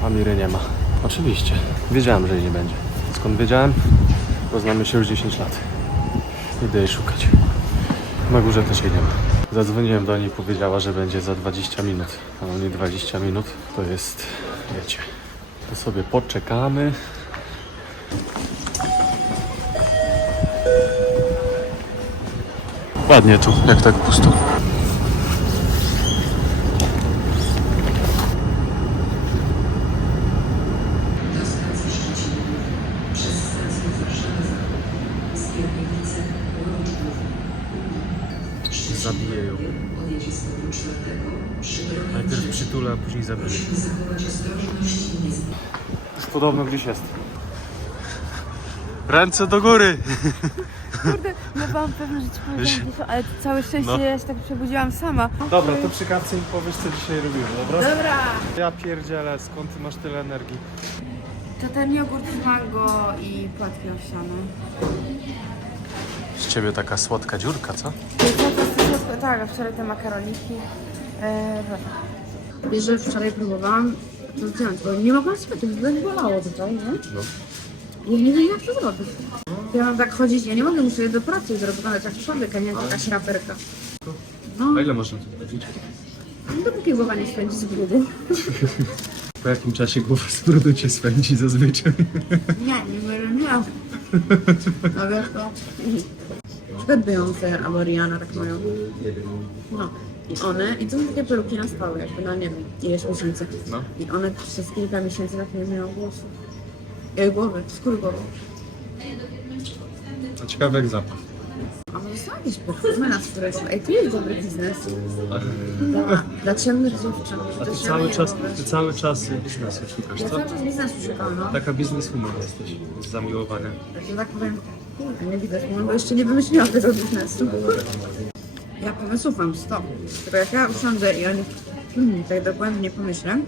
9, a Miry nie ma. Oczywiście. Wiedziałem, że jej nie będzie. Skąd wiedziałem? Bo znamy się już 10 lat. Idę jej szukać. Na górze też jej nie ma. Zadzwoniłem do niej, powiedziała, że będzie za 20 minut. A u niej 20 minut to jest, wiecie, to sobie poczekamy. Ładnie tu, jak tak pusto. Podobno gdzieś jest. Ręce do góry! Kurde, no byłam pewna, że ci powiedziałam gdzieś, ale całe szczęście No. ja się tak przebudziłam sama. Dobra, to przy kawce mi powiesz, co dzisiaj robimy, dobra? Dobra! Ja pierdzielę, skąd ty masz tyle energii? To ten jogurt z mango i płatki owsiane. Z ciebie taka słodka dziurka, co? I to słodko, tak, a wczoraj te makaroniki. Eee, Wiesz, że wczoraj próbowałam to zdjąć, bo nie mogłam spać, to mnie bolało tutaj, nie? No. Ja nie wiem jak to zrobić. Ja mam tak chodzić, ja nie mogę, muszę je do pracy już wyglądać jak człowiek, a nie jak jakaś raperka. No, A ile można tu chodzić? no dopóki głowa nie spędzi z brudu. Po jakim czasie głowa z brudu cię spędzi zazwyczaj? Nie, nie będę miał. No wiesz to. Na przykład Beyoncé albo Rihanna tak mają. No. I one, i to są takie peruki na stałe, jakby na nie wiem, ileś miesięcy. No. I one przez kilka miesięcy tak nie mają głosu. Jej głowy, skóry głowy. A ciekawe jak zapach. A może są jakieś perfumy na skórę? Ej, to jest dobry biznes. Dla, dla ciemnych dziewczyn. A ty cały czas, ty cały czas biznesu szukasz, Ja co? cały czas biznesu szukam, no. Taka bizneswoman jesteś, z zamiłowania. Że tak powiem, kurde, nie widać, bo jeszcze nie wymyśliłam tego biznesu. Ja pomysłów mam 100. Tylko jak ja usiądę i o nich hmm, tak dokładnie pomyślę,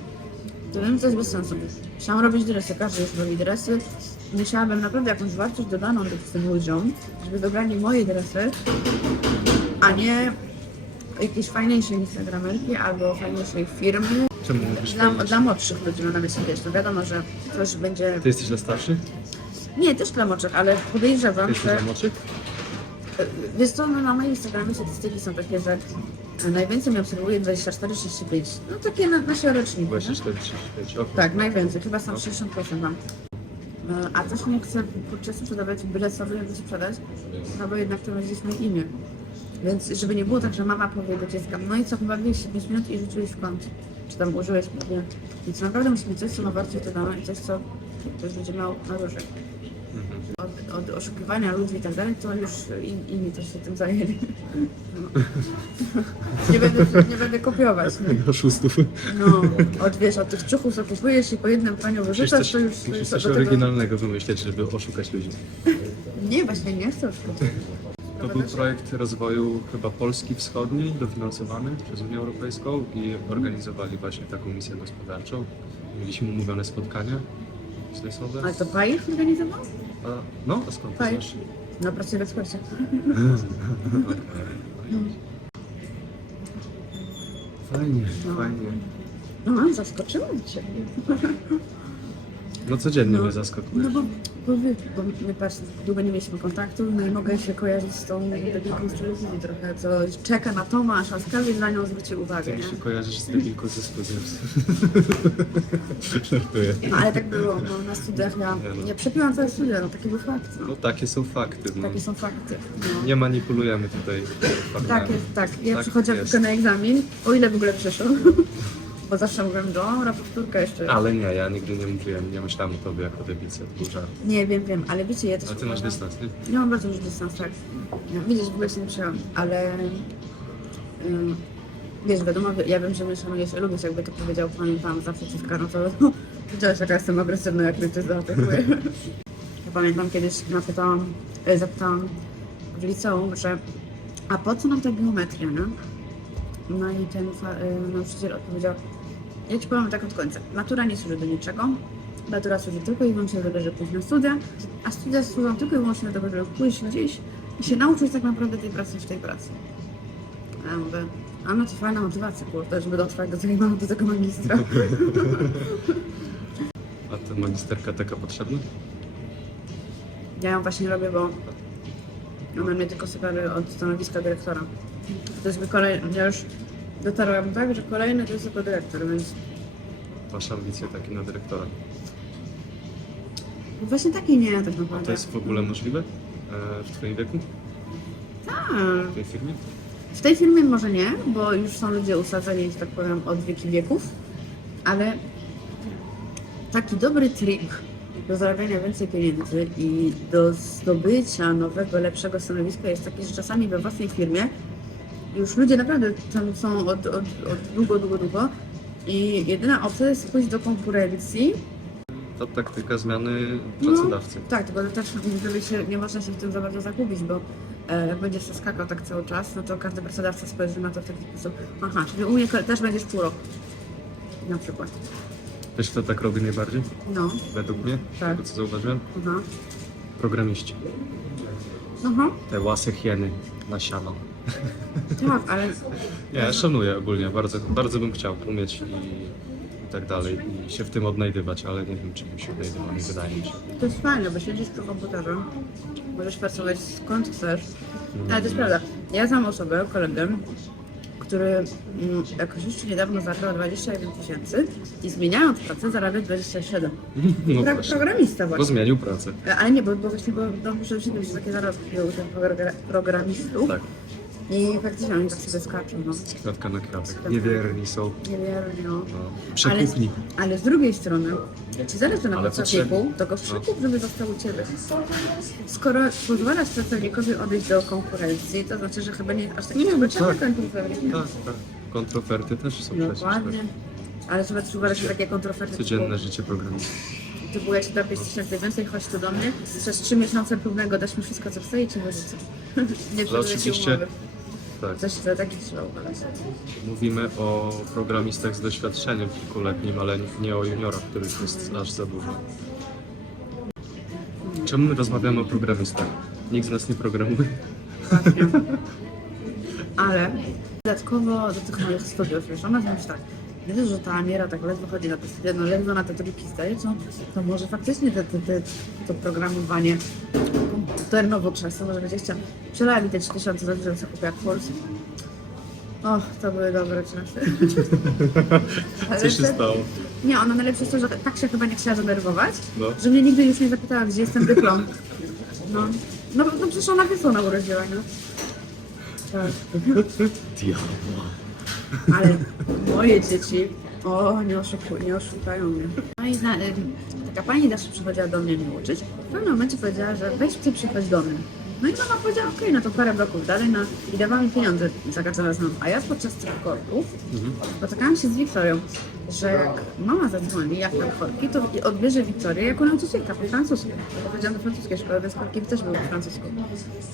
to wiem, to jest bez sensu. Chciałam robić dresy, każdy już robi dresy. Musiałabym naprawdę jakąś wartość dodaną do tym ludziom, żeby wybrali moje dresy, a nie jakiejś fajniejszej instagramerki albo fajniejszej firmy. Czemu mówisz Dla, dla młodszych ludzi, no na myśli, wiesz, no wiadomo, że ktoś będzie... Ty jesteś dla starszych? Nie też dla młodszych, ale podejrzewam, jesteś że... dla młodszych? Wiesz co, no na moim Instagramie statystyki są takie, że najwięcej mnie obserwuje 24-35. No takie na, nasze roczniki. nie? 24, 35, okej. Tak, najwięcej, chyba sam 60% mam. E, A też nie chcę podczas sprzedawać byle co, żeby sprzedać, no bo jednak to będzie moje imię. Więc żeby nie było tak, że mama powie do dziecka, no i co, chyba byłeś 5 minut i rzuciłeś w kąt. Czy tam użyłeś pewnie. Więc naprawdę musi być coś, co ma wartość dodaną i coś, co ktoś będzie miał na róże. Od, od oszukiwania ludzi i tak dalej, to już in, inni też się tym zajęli. No. Nie, będę, nie będę kopiować. Nie? Oszustów. No, od wiesz, od tych ciuchów, co kupujesz i po jednym praniu wyrzucasz, to już musisz coś tego... oryginalnego wymyśleć, żeby oszukać ludzi. Nie, właśnie nie chcę oszukać. To był projekt rozwoju chyba Polski Wschodniej, dofinansowany przez Unię Europejską i organizowali właśnie taką misję gospodarczą. Mieliśmy umówione spotkania biznesowe. Ale to Pajek organizował? A, no, a skąd to Fajnie. znasz? No, pracuję w eksporcie. Fajnie, No. fajnie. No, zaskoczyłam cię. No codziennie No. mnie zaskakujesz. No bo, bo, wy, bo my patrz, długo nie mieliśmy kontaktu, no i mogę się kojarzyć z tą debilką z telewizji trochę, co czeka na Tomasz, a każdy na nią zwróci uwagę, Ty nie? się kojarzysz z debilką ze studiów. Żartuję. No ale tak było, bo na studiach ja Nie no. nie przepiłam całe studia, no taki był fakt, no. No takie są fakty. No. Takie są fakty. No. Nie manipulujemy tutaj faktami. Tak, jest, tak. Ja Tak przychodziłam jest. tylko na egzamin, o ile w ogóle przyszło. Bo zawsze mówiłem, dobra, powtórka jeszcze. Ale nie, ja nigdy nie mówiłem, nie myślałem o tobie jako debilce, to był żart. Nie, wiem, wiem, ale wiecie, ja też A ty masz uważam- dystans, nie? Ja mam bardzo duży dystans, tak. Ja, widzisz, w ogóle się nie przyjąłem, ale... ym, wiesz, wiadomo, ja wiem, że my szanujesz, lubisz, jakby to powiedział, pamiętam zawsze ciwka, no to widziałeś, jaka jestem agresywna, jak mnie ktoś zaatakuje. Ja pamiętam kiedyś napytałam, e, zapytałam w liceum, że a po co nam ta geometria, no? No i ten fa- y, nauczyciel odpowiedział, ja ci powiem tak od końca, natura nie służy do niczego, natura służy tylko i wyłącznie do tego, żeby pójść na studia, a studia służą tylko i wyłącznie do tego, żeby pójść gdzieś i się nauczyć tak naprawdę tej pracy w tej pracy. A ja mówię, A no to fajna motywacja, kurde, żeby dotrwać do tego, do tego magistra. A ta magisterka taka potrzebna? Ja ją właśnie robię, bo ona mnie tylko separuje od stanowiska dyrektora. To jest kolejny, ja już dotarłam tak, że kolejny to jest tylko dyrektor, więc Masz ambicje takie na dyrektora. właśnie taki nie tak A naprawdę. to jest w ogóle możliwe? E, w twoim wieku? Tak. W tej firmie? W tej firmie może nie, bo już są ludzie usadzeni, że tak powiem, od wieki wieków, ale taki dobry trik do zarabiania więcej pieniędzy i do zdobycia nowego, lepszego stanowiska jest taki, że czasami we własnej firmie już ludzie naprawdę tam są od, od, od długo, długo, długo i jedyna opcja jest pójść do konkurencji To taktyka zmiany no, pracodawcy. tak, tylko też żeby się, nie można się w tym za bardzo zagubić, bo e, jak będziesz się skakał tak cały czas, no to każdy pracodawca spojrzy na to w taki sposób. Aha, czyli u mnie też będziesz pół roku. Na przykład. Wiesz kto tak robi najbardziej? No, Według mnie? Tak. Tego co zauważyłem? aha. Programiści. Aha, Te łase hieny na siano. Tak, ale Nie, ja szanuję ogólnie, bardzo, bardzo bym chciał umieć i, i tak dalej i się w tym odnajdywać, ale nie wiem czy mi się odnajdywa, nie wydaje mi się. to jest fajne, bo siedzisz przy komputerze, możesz pracować skąd chcesz. Ale to jest prawda. Ja znam osobę, kolegę, który mm, jakoś jeszcze niedawno zarabiał 21 tysięcy i zmieniając pracę zarabia 27. No Pro, właśnie, programista bo właśnie. zmienił pracę. Ale nie, bo, bo właśnie bo, no, muszę przyznać, że takie były u tych progra- programistów. Tak, I faktycznie oni tak sobie skaczą, no. kwiatka na kwiatek. Niewierni są. Niewiernie, no. No. Ale, Przekupni. ale z drugiej strony, ci zależy na Ale pracowniku, potrzebni. to go przykup, żeby został u Ciebie. Skoro pozwalasz pracownikowi odejść do konkurencji, to znaczy, że chyba nie aż tak Nie, nie, no trzeba tak. ten konkurencji. Tak, tak. Kontroferty też są przecież. Dokładnie. Ale trzeba uważać na takie kontroferty. Codzienne życie programu. Ty było, ja ci da 5 tysięcy więcej, chodź tu do mnie. Przez 3 miesiące próbnego dasz mi wszystko, co chcę i ci wyrzucę. Nie To przedłużę ci oczywiście- umowy. Tak. Coś uważać. Mówimy o programistach z doświadczeniem kilkuletnim, ale nie o juniorach, których jest aż za dużo. Czemu my rozmawiamy o programistach? Nikt z nas nie programuje. Właśnie. Ale dodatkowo do tych moich studiów, wiesz, ona myśli tak, widzę, że ta Amiera tak ledwo chodzi na te studia, no ledwo na te triki zdaje, co, to może faktycznie te, te, te, to programowanie komputer nowoczesne może będzie chciał. Przelała mi te 3000 za dużo, co kupiła kurs. Och, to były dobre czasy. Ale Co się stało? Nie, ona najlepsze jest to, że tak się chyba nie chciała zanerwować, No. że mnie nigdy już nie zapytała, gdzie jest ten dyplom. No, no, no przecież ona wie, co ona urodziła, no. Tak. Diabła. Ale moje dzieci, o, nie, oszuku, nie oszukają mnie. No i zna, y, taka pani przychodziła do mnie mnie uczyć. W pewnym momencie powiedziała, że weź ty przychodź do mnie. No i mama powiedziała, okej, no to parę bloków dalej, no i dawała mi pieniądze za każdym razem. A ja podczas tych korków spotykałam się z Wiktorią, że jak mama zadzwoni, jak na korki, to i odbierze Wiktorię jako nauczycielka po francusku. Bo Chodziłam do francuskiej szkoły, więc korki też były po francusku.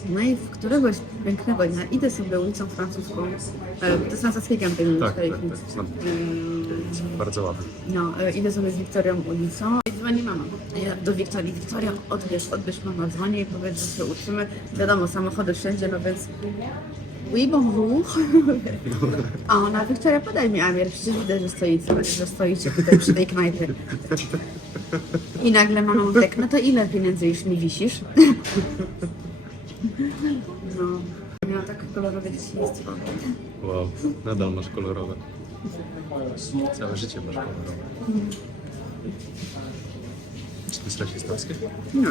No i w któregoś pięknego dnia idę sobie ulicą francuską, e, to jest na Saskiego tej Tak, tak, tak. Znam. Mm, Bardzo ładnie. No, e, idę sobie z Wiktorią ulicą dzwoni mama. Ja do Wiktorii, Wiktoria, odbierz, odbierz mama, dzwoni i powiedz, że się uczymy. Wiadomo, samochody wszędzie, no więc oui, bonjour. A ona, Wiktoria, podaj mi Amier, przecież widzę, że stoicie, że stoicie tutaj przy tej knajpie. I nagle mama mówi tak, no to ile pieniędzy już mi wisisz? No, miała tak kolorowe dzieciństwo. Wow, nadal masz kolorowe. Całe życie masz kolorowe. Jest rasistowskie? No.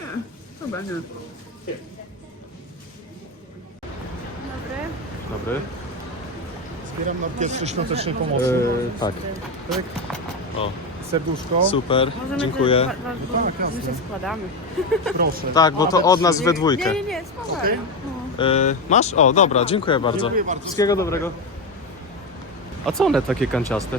Nie, chyba nie. Dobry. Zbieram na orkiestrze świątecznej pomocy. tak. Tak? O, Serduszko. super, dziękuję. Tak, jasne. My się składamy. Proszę. Tak, bo to od nas we dwójkę. Nie, nie, nie, spokojnie. Y, masz? O, dobra, dziękuję bardzo. Dziękuję bardzo. Wszystkiego dobrego. A co one takie kanciaste?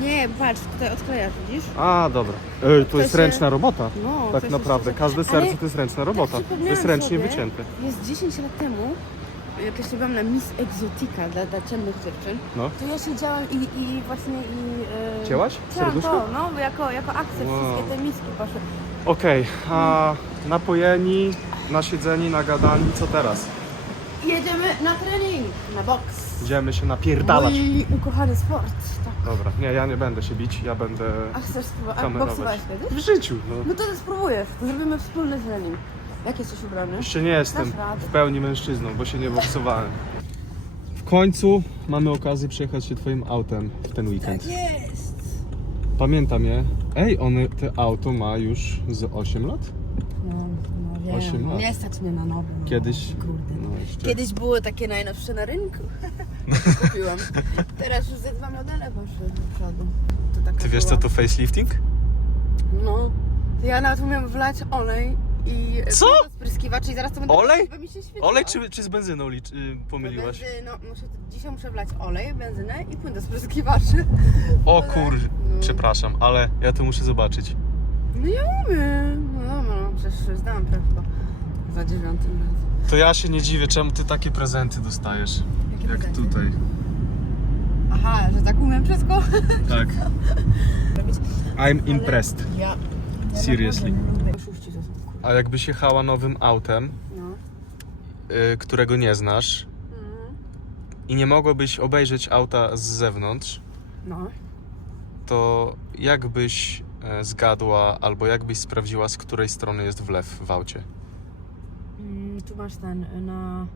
Nie, patrz, tutaj odklejasz, widzisz? A, dobra. Ej, to jest się- ręczna robota. No, tak naprawdę. jest- Każde ale serce to jest ręczna robota. tak to jest ręcznie sobie, wycięte. Jest 10 lat temu, jak jeszcze byłam na Miss Exotica dla, dla ciemnych dziewczyn, No. to ja siedziałam i, i właśnie i... E, Cięłaś Cięłam serduszko? to, no, bo jako, jako akcent Wow. wszystkie te miski poszły. Okej, a napojeni, nasiedzeni, nagadani, co teraz? Jedziemy na trening, na boks. Idziemy się napierdalać. Mój ukochany sport. Tak. Dobra, nie, ja nie będę się bić, ja będę A chcesz spróbować? A kamerować. boksowałeś kiedyś? W życiu, no. No to spróbujesz, zrobimy wspólny trening. Jak jesteś ubrany? Jeszcze nie jestem Dasz radę. w pełni mężczyzną, bo się nie boksowałem. W końcu mamy okazję przejechać się twoim autem w ten weekend. Jest! Pamiętam je. Ej, one, te auto ma już z 8 lat? No, wiem. Osiem lat. Nie stać mnie na nowym. no, Kiedyś. Kurde. No jeszcze. Kiedyś były takie najnowsze na rynku. Kupiłam. Teraz już ze dwa modele poszły do przodu. To taka Ty wiesz była. co to facelifting? No. Ja nawet umiem wlać olej i Co? spryskiwacz i zaraz to będę Olej? mi się świeciło. Olej czy, czy z benzyną licz, y, pomyliłaś? Benzy, no, muszę, dzisiaj muszę wlać olej, benzynę i płyn do spryskiwaczy. O kur... No. Przepraszam, ale ja to muszę zobaczyć. No ja umiem. No dobra, no przecież zdałam. Za dziewiątym razem. To ja się nie dziwię, czemu ty takie prezenty dostajesz. Jakie Jak prezenty? tutaj. Aha, że tak umiem wszystko Tak. I'm impressed. Ja. Seriously. Są, kurde. A jakbyś jechała nowym autem, No. y, którego nie znasz Mhm. i nie mogłabyś obejrzeć auta z zewnątrz, No. to jak byś e, zgadła albo jak byś sprawdziła, z której strony jest wlew w aucie? Mm, tu masz ten y, na...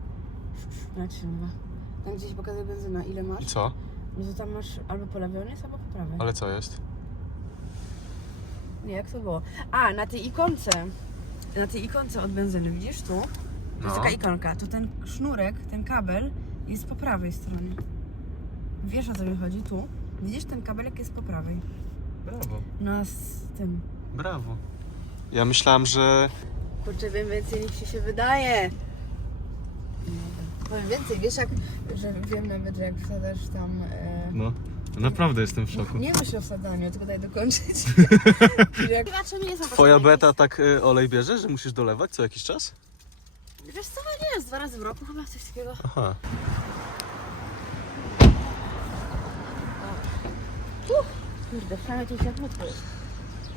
Jak się nazywa? Tam gdzieś pokazuje benzyna. Ile masz? I co? No to tam masz albo po lewej, on jest, albo po prawej. Ale co jest? Nie, jak to było? A, na tej ikonce. Na tej ikonce od benzyny, widzisz tu? To jest No. taka ikonka. To ten sznurek, ten kabel jest po prawej stronie. Wiesz o co mi chodzi? Tu. Widzisz ten kabelek jest po prawej. Brawo. No z tym. Brawo. Ja myślałam, że Kurczę, wiem więcej niż ci się wydaje. Powiem więcej, wiesz jak, że wiem nawet, że jak wsadasz tam... E... no, naprawdę jestem w szoku. Nie myśl o wsadzaniu, tylko daj dokończyć. jak... Inaczej nie są Twoja potrzebne beta tak y, olej bierze, że musisz dolewać co jakiś czas? Wiesz co, no nie jest dwa razy w roku chyba coś takiego. Aha. Kurde, to ciepłutko jest.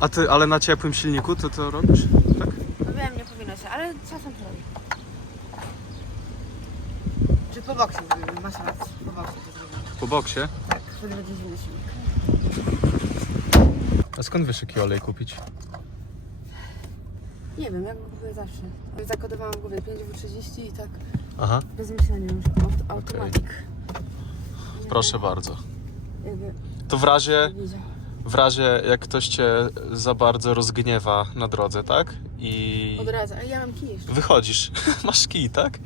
A ty, ale na ciepłym silniku to to robisz? Tak? No wiem, nie powinno się, ale czasem to robi. Czy po boksie zrobimy, masz rację, po boksie to zrobimy. Po boksie? Tak, wtedy będzie zimny silnik. A skąd wiesz jaki olej kupić? Nie wiem, ja go kupuję zawsze. Zakodowałam w głowie 5W30 i tak Aha. bez myślenia już, aut- automatik. Proszę bardzo. Jakby To w razie, w razie jak ktoś cię za bardzo rozgniewa na drodze, tak? I Od razu, a ja mam kij jeszcze. wychodzisz. Masz kij, tak?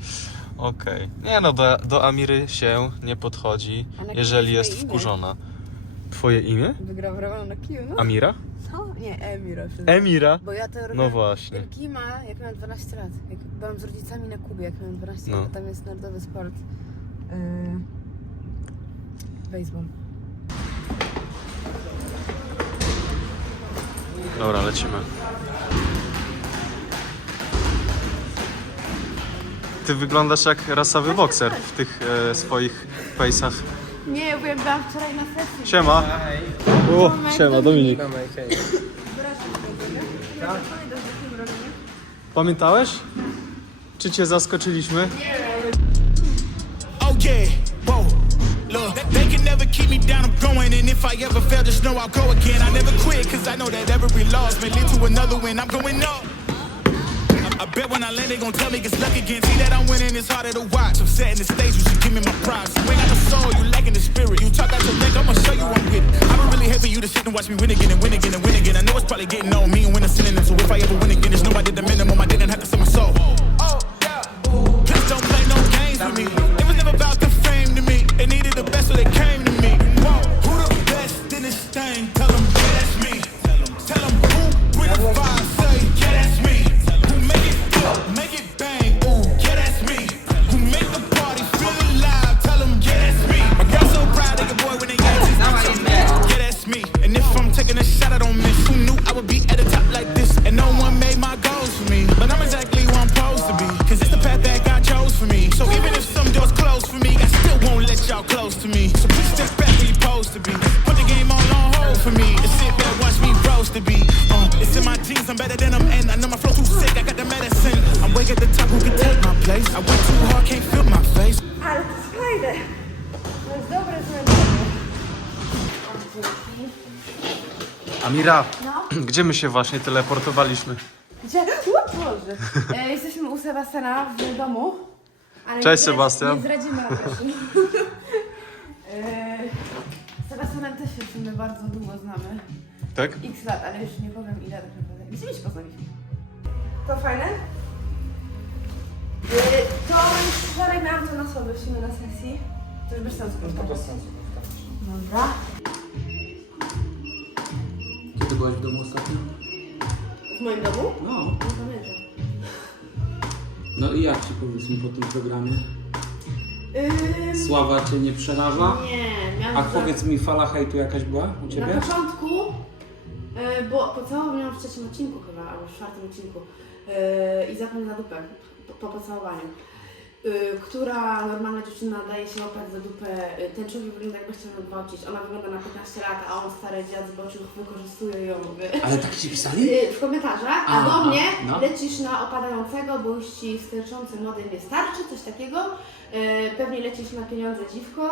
Okej. Nie no, do, do Amiry się nie podchodzi, A na kiju jeżeli jest imię. wkurzona. Twoje imię? Wygrałam na kiju, no. Amira? Co? Nie, Emiro. się Emira? Bo ja to robię. No właśnie. Ten kij ma, jak miałam 12 lat. Jak byłam z rodzicami na Kubie, jak miałam 12 No. lat. Tam jest narodowy sport. Yy... Baseball. Dobra, lecimy. Ty wyglądasz jak rasowy bokser w tych e, swoich pejsach. Nie, ja byłem, byłam wczoraj na sesji. Siema. O, siema, Dominik. Pamiętałeś? Czy cię zaskoczyliśmy? Oh down, I'm going. And if I ever fail, just know I'll go again. I never quit, cause I know that every loss may lead to another win. I'm going up. I, bet when I land, they gon' tell me it's luck again. See that I'm winning, it's harder to watch. I'm setting the stage, you should give me my props. You ain't got no soul, you lacking the spirit. You talk out your neck, I'ma show you I'm with it. I would really for you to sit and watch me win again and win again and win again. I know it's probably getting on me and when I'm synonym. So Amira, gdzie my się właśnie teleportowaliśmy? Gdzie? O Boże. E, jesteśmy u Sebastiana w domu. Ale Cześć, nie zdradzi- Sebastian. Nie zdradzimy adresu. e, z Sebastianem też się w sumie bardzo długo znamy. Tak? X lat, ale już nie powiem ile tak naprawdę. Gdzie my się poznaliśmy? To fajne? E, to już wczoraj miałam to na sobie w sumie na sesji. To już bez sensu. No to bez sensu. Dobra. Kiedy byłaś w domu ostatnio? W moim domu? No. Nie pamiętam. No i jak ci powiedz mi po tym programie? Ym, Sława cię nie przeraża? nie, miałam A za- powiedz mi, fala hejtu jakaś była u Na ciebie? początku, e, bo pocałowałam w trzecim odcinku chyba, albo w czwartym odcinku e, i zapnę za dupę po, po pocałowaniu. E, Która normalna dziewczyna daje się łapać za dupę. e, Ten człowiek wygląda jakby chciał ją gwałcić. Ona wygląda na 15 lat, a on stary dziad z boczych wykorzystuje ją. wiesz. Ale tak ci pisali? Y, W komentarzach, a do mnie no. lecisz na opadającego, bo już ci sterczący młodej nie starczy, coś takiego. Y, Pewnie lecisz na pieniądze dziwko.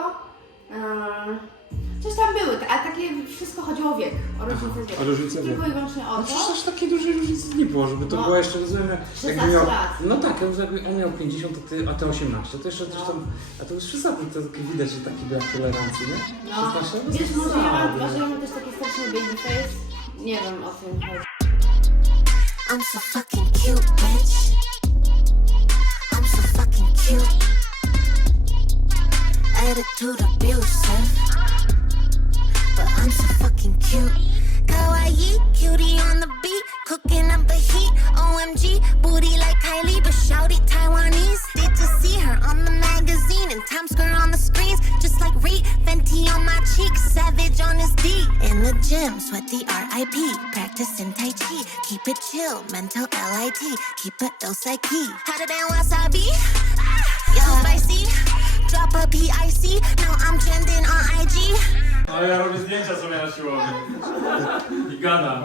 Coś tam były, a takie wszystko chodziło o wiek, o różnicę wieku. o różnicę wieku. Tylko i wyłącznie o No to. przecież aż takiej dużej różnicy nie było, żeby to No. było jeszcze, rozumiem, jak- 16 jakby miał... lat. No tak, ja jakby on miał 50, a ty, a ty 18, to jeszcze coś No. tam... A to już przesadzę, to tak widać, że taki brak tolerancji, nie? 16 No. Wiesz, może ja mam, może ja mam też taki straszny baby face. Nie wiem o tym chodzi. I'm so fucking cute, bitch. I'm so fucking cute. Attitude abusive. I'm so fucking cute. Kawaii, cutie on the beat, cooking up the heat. OMG, booty like Kylie, but shouty Taiwanese. Did you see her on the magazine and Times Square on the screens? Just like Reed, Fenty on my cheeks, Savage on his D. In the gym, sweaty RIP, practicing Tai Chi. Keep it chill, mental LIT, keep it ill psyche. Hotter than wasabi, ah, yo spicy. Drop a PIC, now I'm trending on IG. No ja robię zdjęcia sobie na siłowni. I gadam.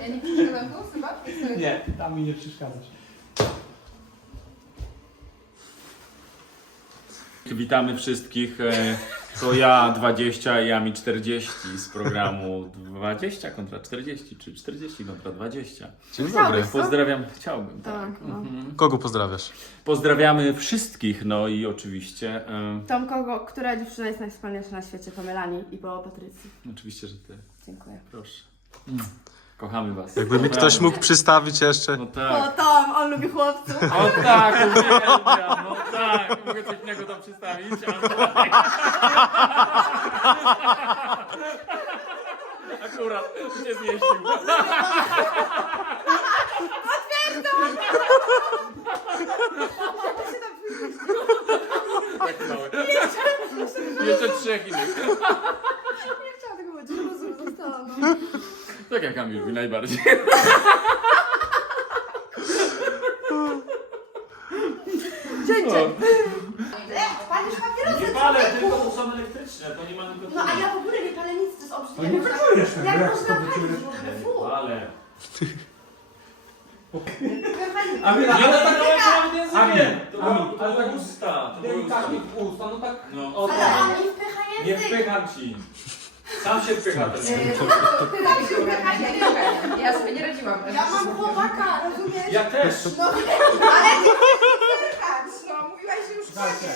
Ja nie przeszkadzam tu, chyba? Nie, tam mi nie przeszkadzasz. Witamy wszystkich. e, To ja 20 i Ami 40 z programu 20 kontra 40, czy 40 kontra 20. Dzień dobry. Pozdrawiam, chciałbym. Tak. Tak, no. Kogo pozdrawiasz? Pozdrawiamy wszystkich, no i oczywiście, e, Tą kogo, która dziewczyna jest najwspanialsza na świecie po Melanii i po Patrycji. oczywiście, że ty. Dziękuję. Proszę. Kochamy was. Jakby mi ktoś mógł przystawić jeszcze. No O tak. Tom, on lubi chłopców. O tak, uwielbiam, no tak. Mogę coś innego tam przystawić? A tak. Akurat się zmieścił. Tak mały. Jeszcze trzech innych. Nie chciałam tego powiedzieć, że rozum zostałam. Tak jak Kamil najbardziej. Cięcie. Palisz papierosy, Nie palę, tylko to są elektryczne, to nie ma No nikotyny. a ja w ogóle nie palę nic, to jest obrzydliwe. Jak można palić w ogóle? Fu. Ale. Amira, Nie, ale tak... nawet językiem. Amin, To Amin, było- to ale było tak usta. To było Delikatnie usta. w usta, no tak... No. O, Ale tak. on mi wpycha Nie język. wpycham ci. Sam się wpycha ten Tak. Ja sobie nie radziłam. Ja mam chłopaka, rozumiesz? Ja też. Ale ty wpychać. No, mówiłaś, że już Słuchajcie,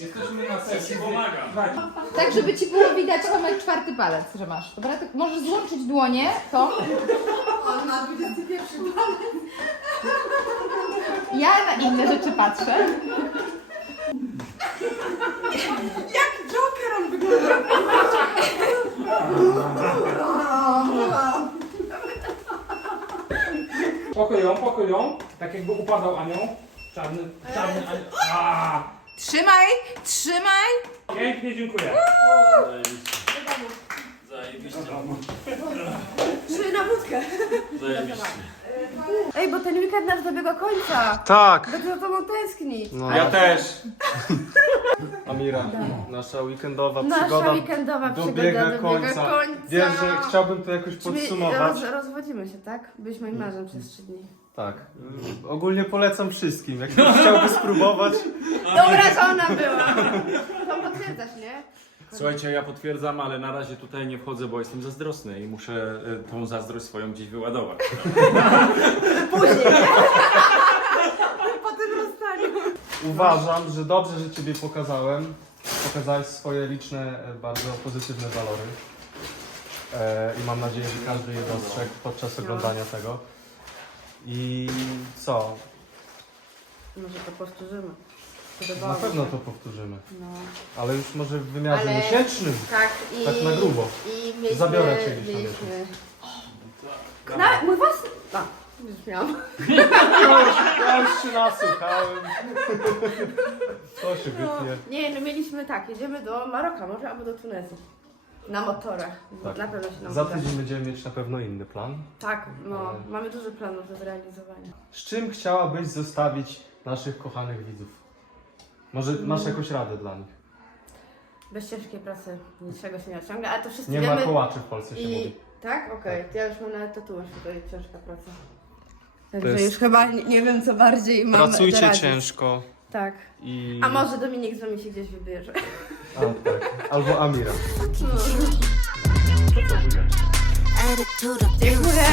jesteśmy na sesji. Pomagam. Tak, żeby ci było widać Tomek czwarty palec, że masz. Dobra, tak możesz złączyć dłonie, to on ma 21 palec. ja na inne rzeczy patrzę. Jak Joker on wygląda. Pokoją, pokoją. Tak jakby upadał anioł. Czarny, czarny anioł. A, Trzymaj, trzymaj. Pięknie, dziękuję. Zajebiście. Trzy na wódkę. Zajebiście. Ej, bo ten weekend nasz dobiega końca. Tak! Będę za tobą tęsknić. No. Ja też. Amira, nasza weekendowa Nasza przygoda weekendowa przygoda dobiega końca. końca. Wiesz, że chciałbym to jakoś Czyli podsumować. Roz, rozwodzimy się, tak? Byliśmy moim mężem przez trzy dni. Tak. Y, Ogólnie polecam wszystkim. Jak ktoś chciałby spróbować, Dobra żona była. To potwierdzasz, nie? Słuchajcie, ja potwierdzam, ale na razie tutaj nie wchodzę, bo jestem zazdrosny i muszę e, tą zazdrość swoją gdzieś wyładować. Później, nie? Po tym rozstaniu. uważam, że dobrze, że Ciebie pokazałem. Pokazałeś swoje liczne, e, bardzo pozytywne walory. E, I mam nadzieję, że każdy je dostrzegł podczas oglądania tego. I co? Może to powtórzymy. Na Podobało mi pewno się. to powtórzymy. No. Ale już może w wymiarze Ale- miesięcznym. Tak, i... Tak na grubo. I mieliśmy... Zabiorę cię gdzieś na mieliśmy... Na, mój własny... A, już miałam. Ja już się nasłuchałem. To się No, wytnie. nie, no mieliśmy tak, jedziemy do Maroka może, albo do Tunezu. Na motorach. Tak. Na pewno się nam Za uda. tydzień będziemy mieć na pewno inny plan. Tak, no, Ale- mamy dużo planów do zrealizowania. Z czym chciałabyś zostawić naszych kochanych widzów? Może masz jakąś radę dla nich? Bez ciężkiej pracy niczego się nie osiąga, ale to wszyscy Nie wiemy. ma kołaczy w Polsce się I mówi. tak? Okej, to ja już mam nawet tatuaż tutaj, ciężka praca. Także jest- już chyba nie, nie wiem co bardziej mam doradzić. ciężko Tak. i... A może Dominik z nami się gdzieś wybierze. A, tak. Albo Amira. Attitude. Dziękuję.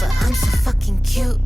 But I'm so fucking cute.